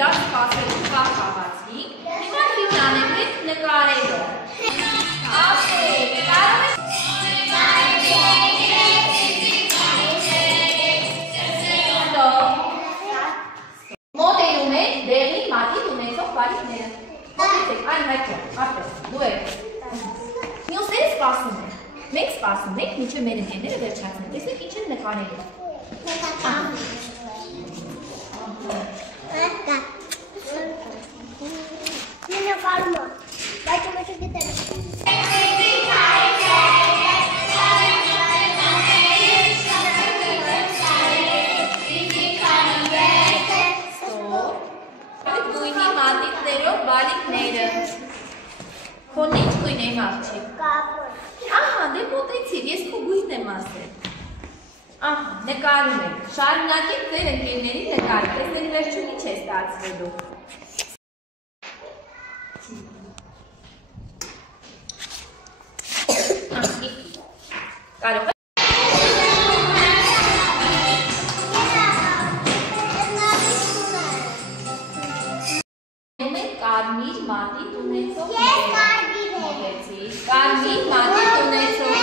իրար սպասելու կաղ խաղացվինք, հիմա հիմնանեմ ենք նկարելով։ Ասեք, կարող եք մոտենում ենք դեղին մատիտ ունեցող բալիկները։ Մոտեցեք, այն հայտը, ապրես, դու եք։ Մյուսները սպասում են։ Մենք սպասում ենք, մինչև մեր ընկերները վերջացնեն։ Տեսեք, ինչ են նկարելու։ Գույնի մատիտներով բալիկները։ Քոն ինչ գույն եմ աղջիկ։ Ահա, դե մոտեցիր, ես քո գույնն եմ ասել։ Ահա, նկարում եք, շարունակեք ձեր ընկերների նկարը, տեսեք վերջում ինչ է ստացվելու։ Կարող եք։ Կարմիր մատիտ ունեցող մոտեցիր, կարմիր մատիտ ունեցող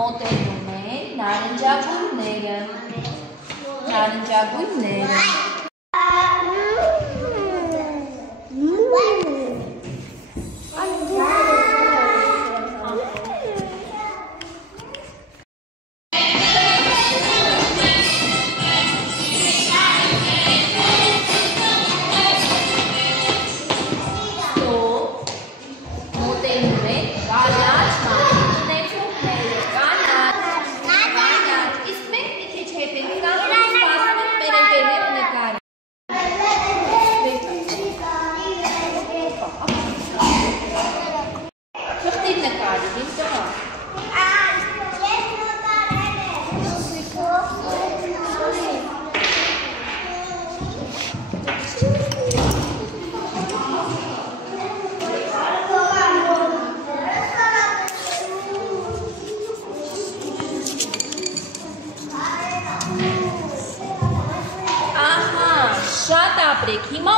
մոտենում են նարնջագույնները։ Շատ ապրեք, հիմա